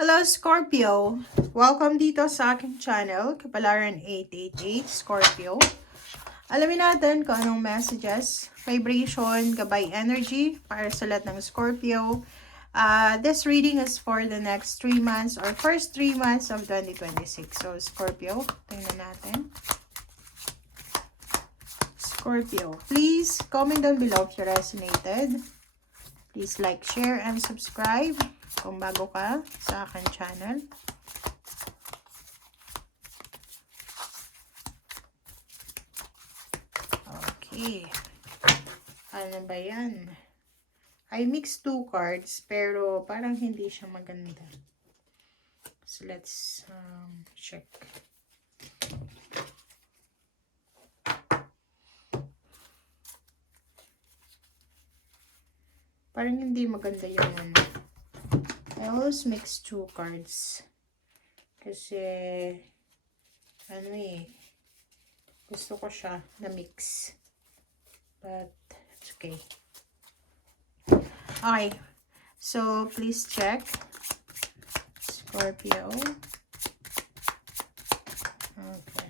Hello Scorpio! Welcome dito sa aking channel, Kapalaran 888 Scorpio. Alamin natin kung anong messages, vibration, gabay energy para sa lahat ng Scorpio. This reading is for the next 3 months or first 3 months of 2026. So Scorpio, tingnan natin. Scorpio, please comment down below if you resonated. Please like, share, and subscribe kung bago ka sa akin channel. Okay. Ano ba yan? I mixed 2 cards pero parang hindi siya maganda. So let's check. Parang hindi maganda yung ano. I always mix 2 cards. Kasi, ano gusto ko siya na mix. But, it's okay. Okay. So, please check. Scorpio. Okay.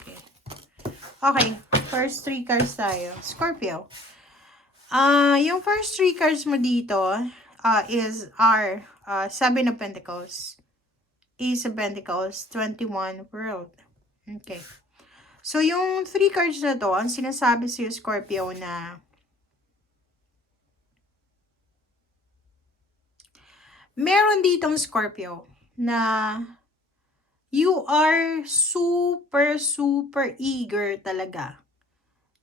Okay. Okay. First 3 cards tayo. Scorpio. Yung first 3 cards mo dito are Seven of Pentacles, Ace of Pentacles, 21 World. Okay. So, yung 3 cards na to, ang sinasabi sa'yo, Scorpio, na meron ditong Scorpio na you are super eager talaga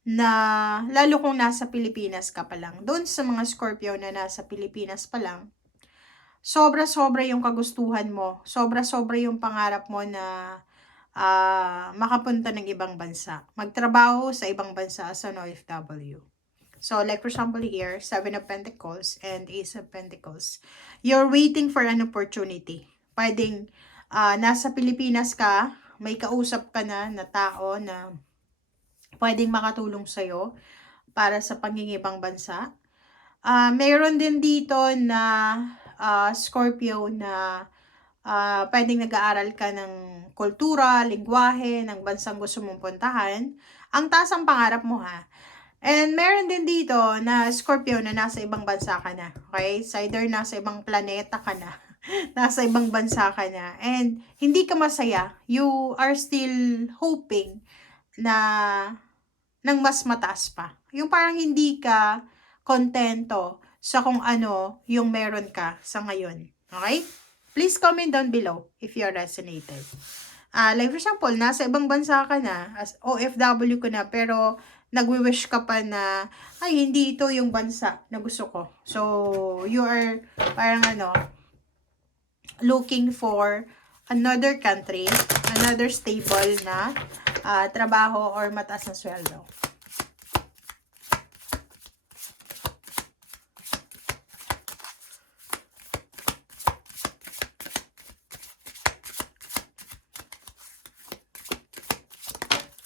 na lalo kung nasa Pilipinas ka pa lang. Doon sa mga Scorpio na nasa Pilipinas pa lang, sobra-sobra yung kagustuhan mo. Sobra-sobra yung pangarap mo na makapunta ng ibang bansa. Magtrabaho sa ibang bansa as an OFW. So, like for example here, Seven of Pentacles and Ace of Pentacles. You're waiting for an opportunity. Pwedeng nasa Pilipinas ka, may kausap ka na tao na pwedeng makatulong sa'yo para sa pangingibang bansa. Mayroon din dito na Scorpio na pwedeng nag-aaral ka ng kultura, lingwahe, ng bansang gusto mong puntahan. Ang taas ang pangarap mo ha. And meron din dito na Scorpio na nasa ibang bansa ka na. Okay? So either nasa ibang planeta ka na. Nasa ibang bansa ka na. And hindi ka masaya. You are still hoping na ng mas mataas pa. Yung parang hindi ka kontento sa kung ano yung meron ka sa ngayon. Okay? Please comment down below if you resonated. Like for example, nasa ibang bansa ka na, as OFW ka na, pero nagwi-wish ka pa na, ay, hindi ito yung bansa na gusto ko. So, you are parang looking for another country, another stable na trabaho or mataas na sweldo.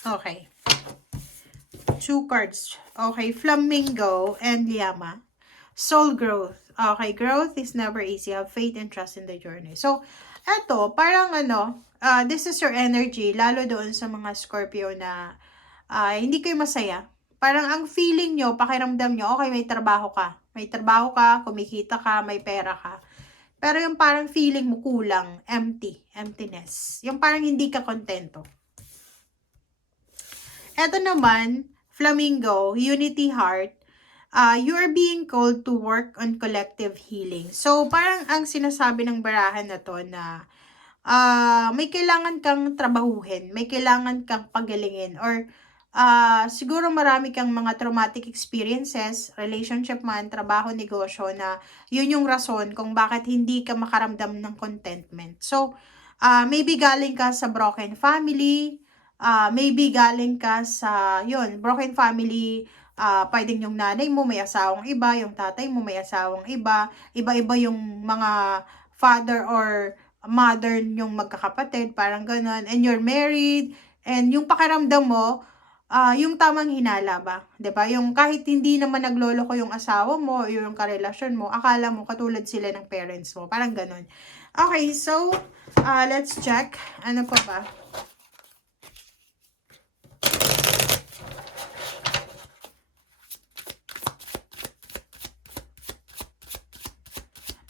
Okay. 2 cards. Okay, Flamingo and Llama. Soul growth. Okay, growth is never easy. Have faith and trust in the journey. So, eto, parang this is your energy, lalo doon sa mga Scorpio na hindi kayo masaya. Parang ang feeling nyo, pakiramdam nyo, okay, may trabaho ka. May trabaho ka, kumikita ka, may pera ka. Pero yung parang feeling mo kulang, emptiness. Yung parang hindi ka kontento. Eto naman, Flamingo, Unity Heart, you are being called to work on collective healing. So, parang ang sinasabi ng barahan na to na may kailangan kang trabahuhin, may kailangan kang pagalingin, or siguro marami kang mga traumatic experiences, relationship man, trabaho, negosyo, na yun yung rason kung bakit hindi ka makaramdam ng contentment. So, maybe galing ka sa broken family, maybe galing ka sa, broken family, pwedeng yung nanay mo may asawang iba, yung tatay mo may asawang iba, iba-iba yung mga father or mother yung magkakapatid, parang ganon, and you're married, and yung pakiramdam mo, yung tamang hinala ba? 'Di ba? Yung kahit hindi naman nagloloko yung asawa mo o yung karelasyon mo, akala mo katulad sila ng parents mo. Parang ganun. Okay, so, let's check. Ano pa ba?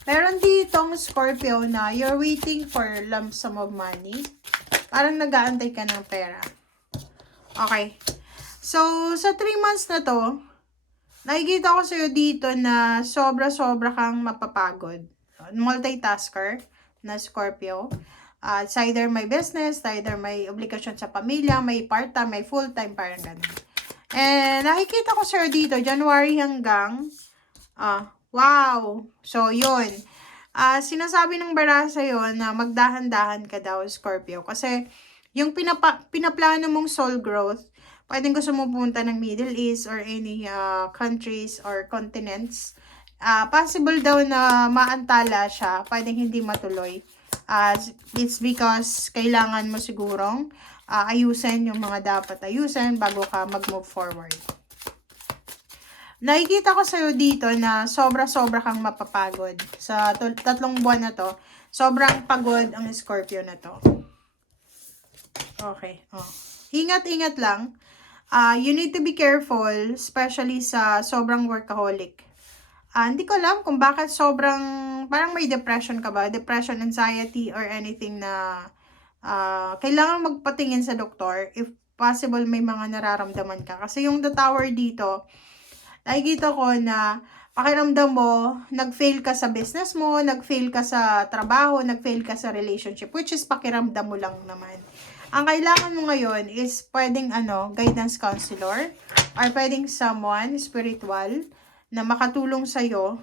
Meron ditong Scorpio na you're waiting for lump sum of money. Parang nag-aantay ka ng pera. Okay. So, sa 3 months na to, nakikita ko sa'yo dito na sobra-sobra kang mapapagod. Multitasker na Scorpio. It's either may business, either may obligasyon sa pamilya, may part-time, may full-time, parang ganun. And nakikita ko sa'yo dito, January hanggang, wow! So, yun. Sinasabi ng bara sa'yo na magdahan-dahan ka daw, Scorpio. Kasi, yung pinaplano mong soul growth, pwedeng gusto mo pumunta ng Middle East or any countries or continents. Possible daw na maantala siya, pwedeng hindi matuloy. It's because kailangan mo sigurong ayusin yung mga dapat ayusin bago ka mag-move forward. Nakikita ko sa'yo dito na sobra-sobra kang mapapagod. Sa 3 buwan na to, sobrang pagod ang Scorpio na to. Okay. Ingat-ingat lang. You need to be careful, especially sa sobrang workaholic. Hindi ko alam kung bakit parang may depression ka ba? Depression, anxiety, or anything na kailangan magpatingin sa doktor. If possible, may mga nararamdaman ka. Kasi yung the tower dito, nakikita ko na pakiramdam mo, nag-fail ka sa business mo, nag-fail ka sa trabaho, nag-fail ka sa relationship, which is pakiramdam mo lang naman. Ang kailangan mo ngayon is pwedeng guidance counselor, or pwedeng someone spiritual na makatulong sa'yo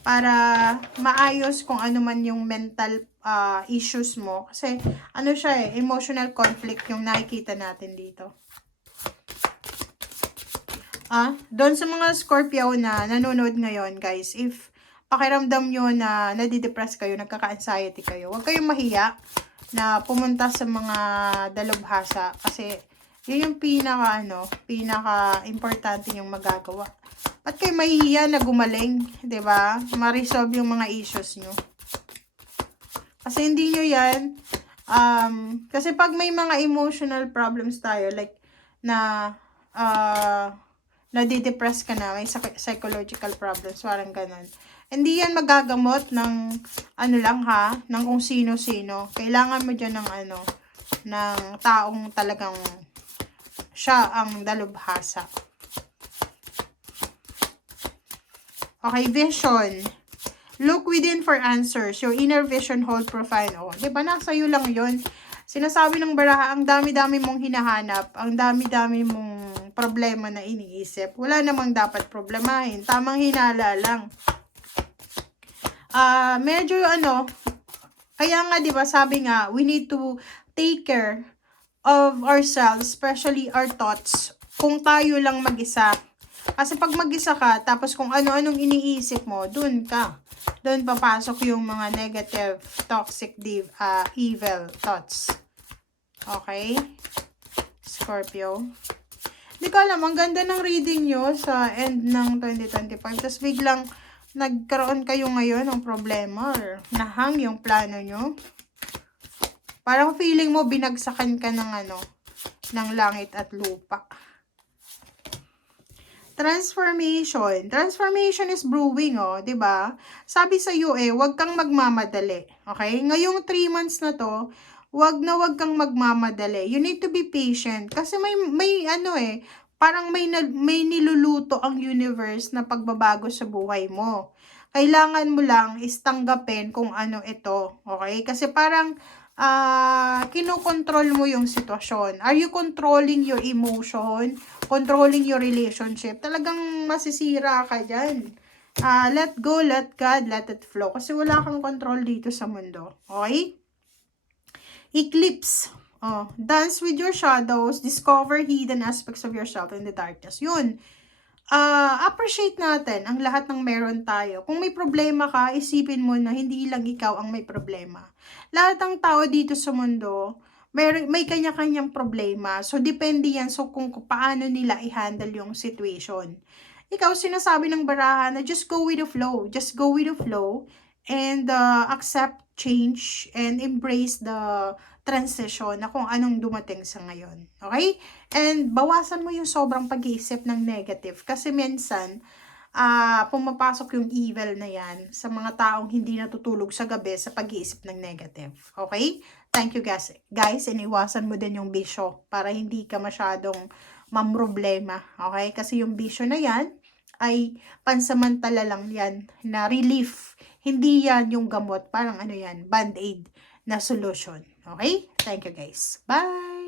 para maayos kung ano man yung mental issues mo. Kasi siya emotional conflict yung nakikita natin dito. Doon sa mga Scorpio na nanonood ngayon, guys, if pakiramdam nyo na nadidepress kayo, nagkaka-anxiety kayo, huwag kayong mahiya na pumunta sa mga dalubhasa kasi yun yung pinaka-importante yung magagawa. Ba't kayo mahihiya na gumaling, 'di ba? Ma-resolve yung mga issues nyo. Kasi hindi nyo yan, kasi pag may mga emotional problems tayo, like na nadidepress ka na, may psychological problems, parang ganun. Hindi yan magagamot ng ng kung sino-sino. Kailangan mo dyan ng taong talagang siya ang dalubhasa. Okay, vision. Look within for answers. Your inner vision hold profound. Diba, nasa iyo lang yun. Sinasabi ng baraha, ang dami-dami mong hinahanap, ang dami-dami mong problema na iniisip. Wala namang dapat problemahin. Tamang hinala lang. Medyo kaya nga, diba, sabi nga, we need to take care of ourselves, especially our thoughts, kung tayo lang mag-isa. Kasi pag mag-isa ka, tapos kung ano-anong iniisip mo, dun papasok yung mga negative, toxic, evil thoughts. Okay? Scorpio. Hindi ko alam, ang ganda ng reading nyo sa end ng 2025. Tapos biglang nagkaroon kayo ngayon ng problema or nahang yung plano nyo. Parang feeling mo binagsakan ka ng langit at lupa. Transformation. Transformation is brewing, 'di ba? Sabi sa iyo wag kang magmamadali. Okay? Ngayong 3 months na 'to, wag kang magmamadali. You need to be patient kasi may parang may niluluto ang universe na pagbabago sa buhay mo. Kailangan mo lang is tanggapin kung ano ito. Okay? Kasi parang kinokontrol mo yung sitwasyon. Are you controlling your emotion? Controlling your relationship? Talagang masisira ka dyan. Let go, let God, let it flow. Kasi wala kang control dito sa mundo. Okay? Eclipse. Dance with your shadows. Discover hidden aspects of yourself in the darkness. Yun. Appreciate natin ang lahat ng meron tayo. Kung may problema ka, isipin mo na hindi lang ikaw ang may problema. Lahat ng tao dito sa mundo, may kanya-kanyang problema. So, depende yan kung paano nila i-handle yung situation. Ikaw, sinasabi ng baraha na just go with the flow. Just go with the flow and accept change and embrace the transition na kung anong dumating sa ngayon. Okay? And bawasan mo yung sobrang pag-iisip ng negative kasi minsan, pumapasok yung evil na yan sa mga taong hindi natutulog sa gabi sa pag-iisip ng negative. Okay? Thank you guys. Guys, iniwasan mo din yung bisyo para hindi ka masyadong mamroblema. Okay? Kasi yung bisyo na yan ay pansamantala lang yan na relief. Hindi yan yung gamot. Parang ano yan, band-aid na solution. Okay? Thank you guys. Bye!